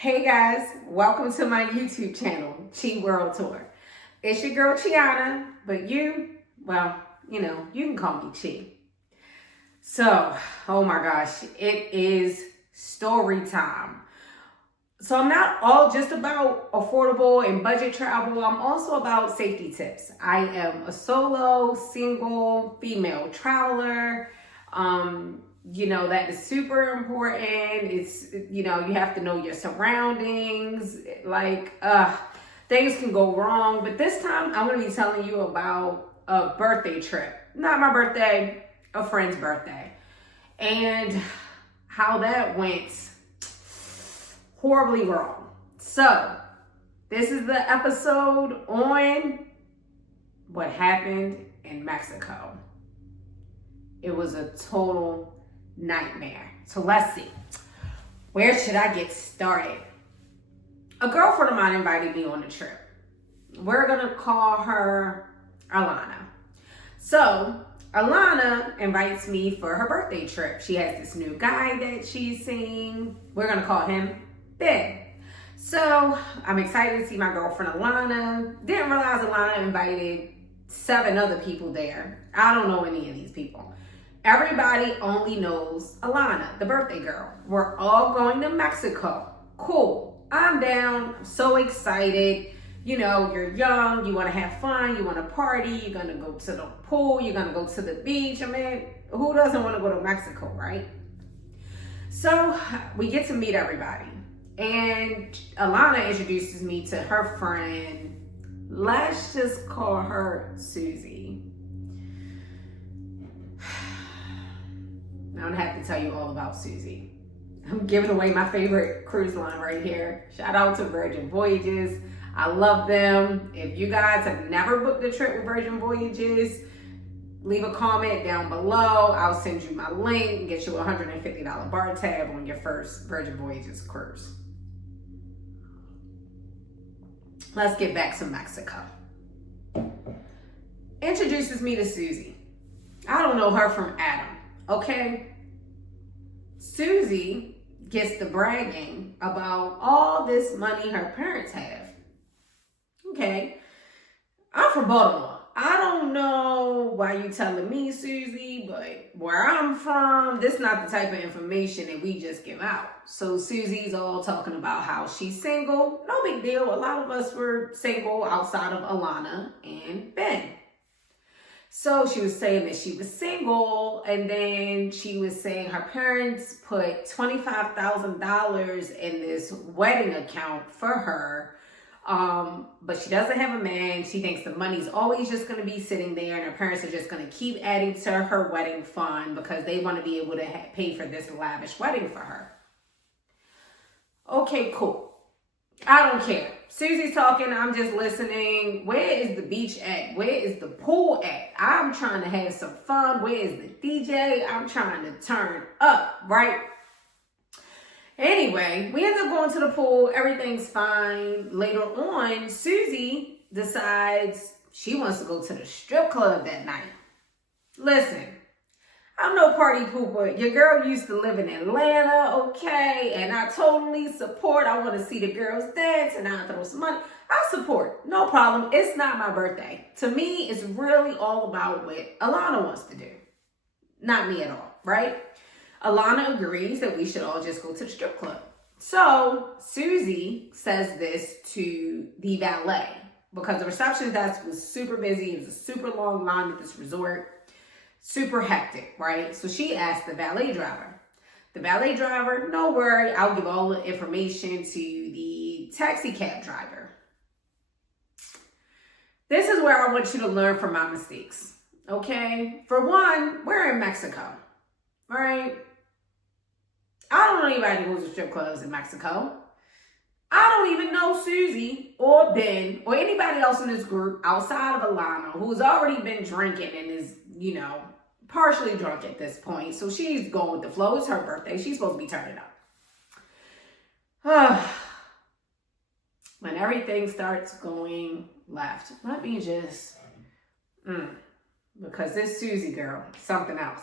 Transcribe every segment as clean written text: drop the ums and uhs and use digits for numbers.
Hey guys, welcome to my YouTube channel, Chi World Tour. It's your girl Chiana, but you can call me Chi. So, oh my gosh, it is story time. So I'm not all just about affordable and budget travel. I'm also about safety tips. I am a solo, single, female traveler. That is super important. It's, you have to know your surroundings. Things can go wrong. But this time I'm going to be telling you about a birthday trip. Not my birthday, a friend's birthday. And how that went horribly wrong. So, this is the episode on what happened in Mexico. It was a total nightmare. So let's see. Where should I get started? A girlfriend of mine invited me on a trip. We're gonna call her Alana. So Alana invites me for her birthday trip. She has this new guy that she's seeing. We're gonna call him Ben. So I'm excited to see my girlfriend Alana. Didn't realize Alana invited 7 other people there. I don't know any of these people. Everybody only knows Alana, the birthday girl. We're all going to Mexico. Cool. I'm down. I'm so excited. You're young. You want to have fun. You want to party. You're going to go to the pool. You're going to go to the beach. I mean, who doesn't want to go to Mexico, right? So we get to meet everybody. And Alana introduces me to her friend. Let's just call her Susie. I don't have to tell you all about Susie. I'm giving away my favorite cruise line right here. Shout out to Virgin Voyages. I love them. If you guys have never booked a trip with Virgin Voyages, leave a comment down below. I'll send you my link and get you a $150 bar tab on your first Virgin Voyages cruise. Let's get back to Mexico. Introduces me to Susie. I don't know her from Adam, okay? Susie gets the bragging about all this money her parents have. Okay, I'm from Baltimore. I don't know why you telling me, Susie, but where I'm from, this is not the type of information that we just give out. So Susie's all talking about how she's single. No big deal. A lot of us were single outside of Alana and Ben. So she was saying that she was single, and then she was saying her parents put $25,000 in this wedding account for her. But she doesn't have a man. She thinks the money's always just going to be sitting there, and her parents are just going to keep adding to her wedding fund because they want to be able to pay for this lavish wedding for her. Okay, cool. I don't care. Susie's talking. I'm just listening. Where is the beach at? Where is the pool at? I'm trying to have some fun. Where is the DJ? I'm trying to turn up, right? Anyway, we end up going to the pool. Everything's fine. Later on, Susie decides she wants to go to the strip club that night. Listen, I'm no party pooper. Your girl used to live in Atlanta, okay? And I totally support. I want to see the girls dance and I throw some money. I support. No problem. It's not my birthday. To me, it's really all about what Alana wants to do. Not me at all, right? Alana agrees that we should all just go to the strip club. So Susie says this to the valet because the reception desk was super busy. It was a super long line at this resort. Super hectic, right? So she asked the valet driver. The valet driver, no worry, I'll give all the information to the taxi cab driver. This is where I want you to learn from my mistakes, okay? For one, we're in Mexico, all right? I don't know anybody who goes to strip clubs in Mexico. I don't even know Susie or Ben or anybody else in this group outside of Alana who's already been drinking and is, partially drunk at this point. So she's going with the flow. It's her birthday. She's supposed to be turning up. When everything starts going left, let me just, because this Susie girl, something else.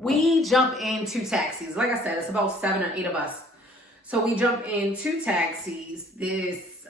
we jump in 2 taxis. Like I said, it's about 7 or 8 of us. So we jump in 2 taxis. This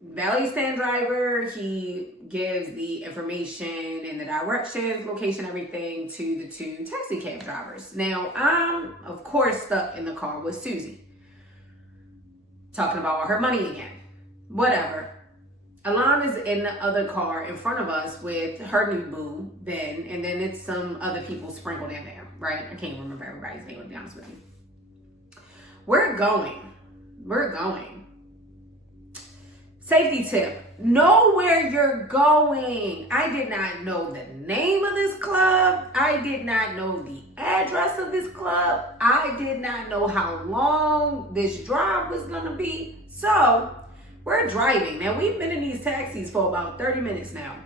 valet stand driver, he gives the information and the directions, location, everything to the 2 taxi cab drivers. Now, I'm, of course, stuck in the car with Susie, talking about her money again. Whatever. Alana's in the other car in front of us with her new boo, Ben, and then it's some other people sprinkled in there, right? I can't remember everybody's name, to be honest with you. We're going. Safety tip. Know where you're going. I did not know the name of this club. I did not know the address of this club. I did not know how long this drive was going to be. So, we're driving. Now, we've been in these taxis for about 30 minutes now.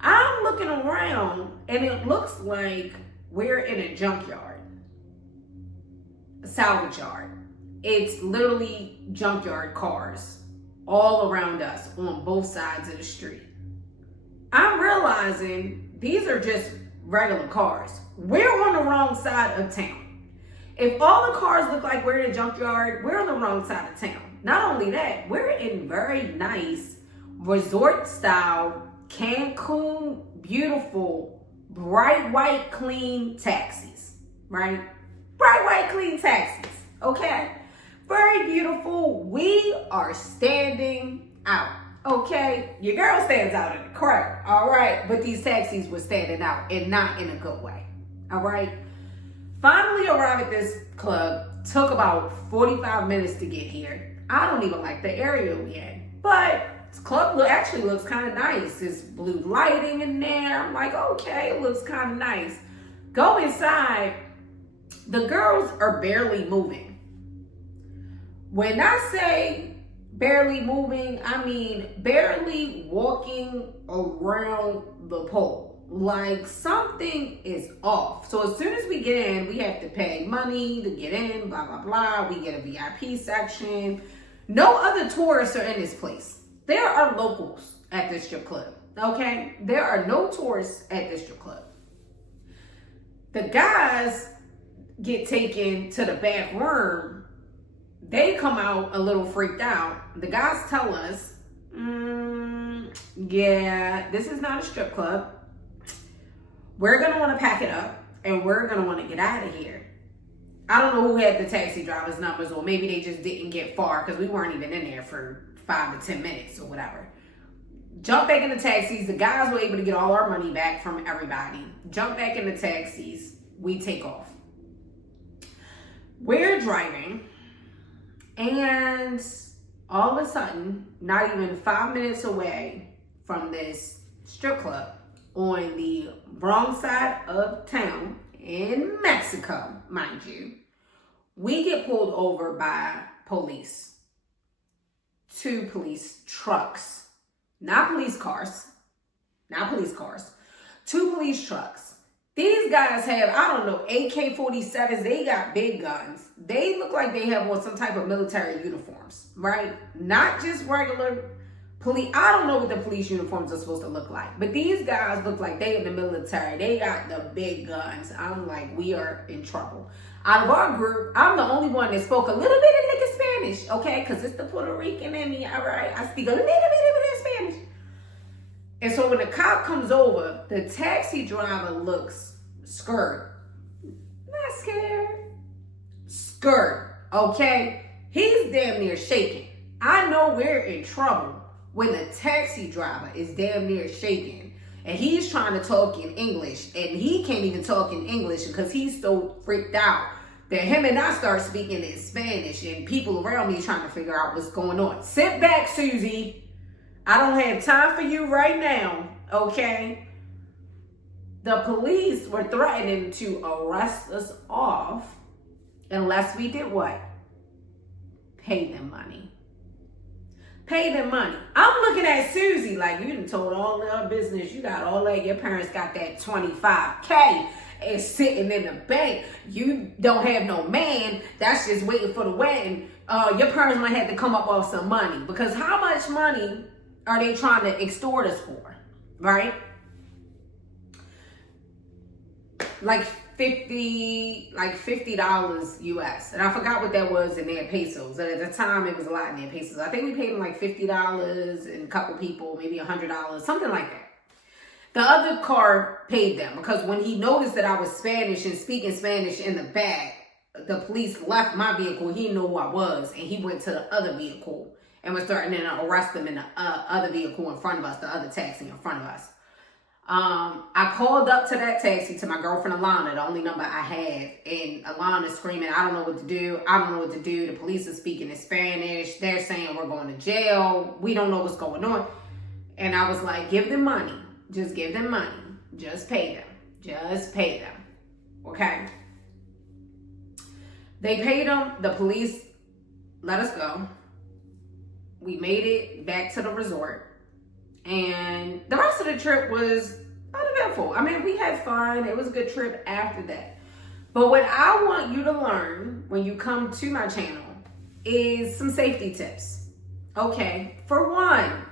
I'm looking around, and it looks like we're in a junkyard, a salvage yard. It's literally junkyard cars all around us on both sides of the street. I'm realizing these are just regular cars. We're on the wrong side of town. If all the cars look like we're in a junkyard, we're on the wrong side of town. Not only that, we're in very nice resort style, Cancun, beautiful, bright white clean taxis, right? Bright white clean taxis, okay? Very beautiful. We are standing out, okay? Your girl stands out in the crowd, all right? But these taxis were standing out and not in a good way, all right? Finally arrived at this club. Took about 45 minutes to get here. I don't even like the area we in, but this club actually looks kind of nice. There's blue lighting in there. I'm like, okay, it looks kind of nice. Go inside. The girls are barely moving. When I say barely moving, I mean barely walking around the pole. Like something is off. So as soon as we get in, we have to pay money to get in, blah, blah, blah. We get a VIP section. No other tourists are in this place. There are locals at this strip club, okay? There are no tourists at this strip club. The guys get taken to the back room. They come out a little freaked out. The guys tell us, yeah, this is not a strip club. We're going to want to pack it up and we're going to want to get out of here. I don't know who had the taxi driver's numbers, or maybe they just didn't get far because we weren't even in there for 5 to 10 minutes or whatever. Jump back in the taxis. The guys were able to get all our money back from everybody. Jump back in the taxis. We take off. We're driving, and all of a sudden, not even 5 minutes away from this strip club on the wrong side of town in Mexico, mind you, we get pulled over by police. 2 police trucks. Not police cars. 2 police trucks. These guys have, I don't know, AK-47s. They got big guns. They look like they have on some type of military uniforms, right? Not just regular police. I don't know what the police uniforms are supposed to look like, but these guys look like they in the military. They got the big guns. I'm like, we are in trouble. Out of our group, I'm the only one that spoke a little bit of Spanish, okay? Because it's the Puerto Rican in me, all right? I speak a little bit of Spanish. And so when the cop comes over, the taxi driver looks scared. Not scared. Scared, okay? He's damn near shaking. I know we're in trouble when the taxi driver is damn near shaking. And he's trying to talk in English. And he can't even talk in English because he's so freaked out that him and I start speaking in Spanish. And people around me trying to figure out what's going on. Sit back, Susie. I don't have time for you right now, okay? The police were threatening to arrest us off unless we did what? Pay them money. Pay them money. I'm looking at Susie like, you done told all our business. You got all that. Your parents got that $25K and sitting in the bank. You don't have no man. That's just waiting for the wedding. Your parents might have to come up with some money. Because how much money are they trying to extort us for? Right? like $50 US. And I forgot what that was in their pesos. At the time, it was a lot in their pesos. I think we paid them like $50 and a couple people, maybe $100, something like that. The other car paid them because when he noticed that I was Spanish and speaking Spanish in the back, the police left my vehicle. He knew who I was, and he went to the other vehicle and was starting to arrest them in the other vehicle in front of us, the other taxi in front of us. I called up to that taxi to my girlfriend Alana, the only number I have, and Alana's screaming, I don't know what to do. I don't know what to do. The police are speaking in Spanish. They're saying we're going to jail. We don't know what's going on. And I was like, give them money. Just give them money. Just pay them. Just pay them. Okay? They paid them. The police let us go. We made it back to the resort. And the rest of the trip was uneventful. I mean, we had fun. It was a good trip after that. But what I want you to learn when you come to my channel is some safety tips. Okay? For one,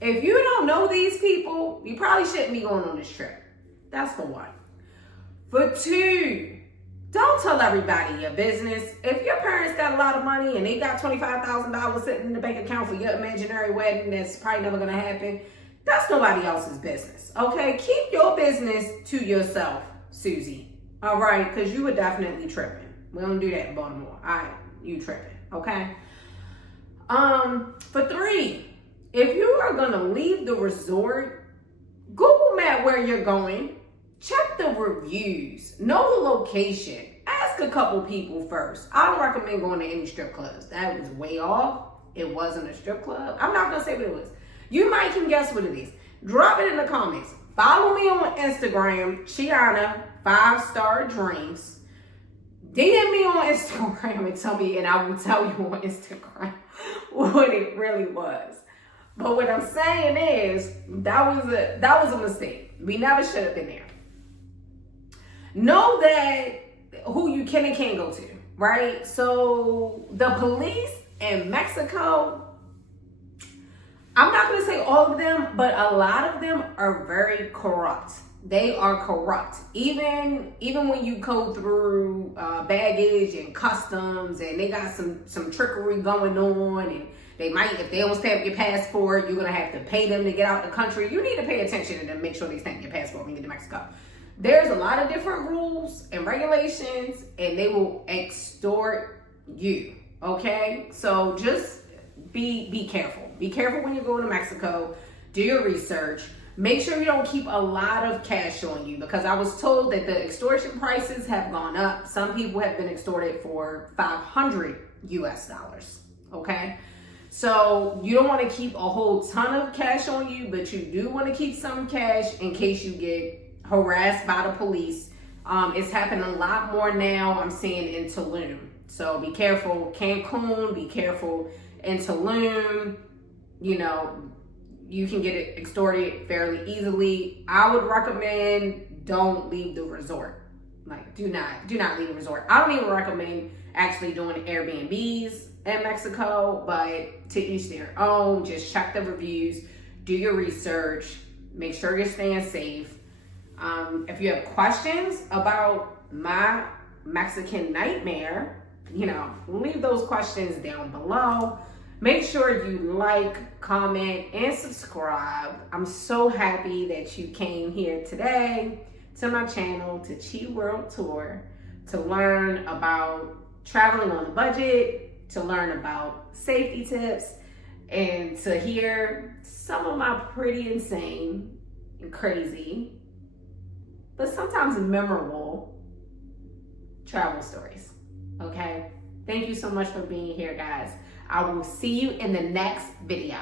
if you don't know these people, you probably shouldn't be going on this trip. That's for one. For two, don't tell everybody your business. If your parents got a lot of money and they got $25,000 sitting in the bank account for your imaginary wedding that's probably never going to happen, that's nobody else's business. Okay? Keep your business to yourself, Susie. All right? Because you were definitely tripping. We don't do that in Baltimore. All right? You tripping. Okay? For three, if you are going to leave the resort, Google map where you're going. Check the reviews. Know the location. Ask a couple people first. I don't recommend going to any strip clubs. That was way off. It wasn't a strip club. I'm not going to say what it was. You might can guess what it is. Drop it in the comments. Follow me on Instagram, Chiana 5-Star Drinks. DM me on Instagram and tell me, and I will tell you on Instagram what it really was. But what I'm saying is, that was a mistake. We never should have been there. Know that who you can and can't go to, right? So the police in Mexico, I'm not going to say all of them, but a lot of them are very corrupt. They are corrupt. Even when you go through baggage and customs, and they got some trickery going on, and they might, if they don't stamp your passport, you're going to have to pay them to get out the country. You need to pay attention to them, make sure they stamp your passport when you get to Mexico. There's a lot of different rules and regulations, and they will extort you, okay? So just be careful. Be careful when you go to Mexico. Do your research. Make sure you don't keep a lot of cash on you, because I was told that the extortion prices have gone up. Some people have been extorted for $500 US, okay? So you don't want to keep a whole ton of cash on you, but you do want to keep some cash in case you get harassed by the police. It's happening a lot more now, I'm seeing, in Tulum. So be careful. Cancun, be careful. In Tulum, you know, you can get it extorted fairly easily. I would recommend don't leave the resort. Like, do not leave the resort. I don't even recommend actually doing Airbnbs in Mexico, but to each their own. Just check the reviews, do your research, make sure you're staying safe. If you have questions about my Mexican nightmare, you know, leave those questions down below. Make sure you like, comment, and subscribe. I'm so happy that you came here today to my channel, to Chi World Tour, to learn about traveling on a budget, to learn about safety tips, and to hear some of my pretty insane and crazy, but sometimes memorable travel stories, okay? Thank you so much for being here, guys. I will see you in the next video.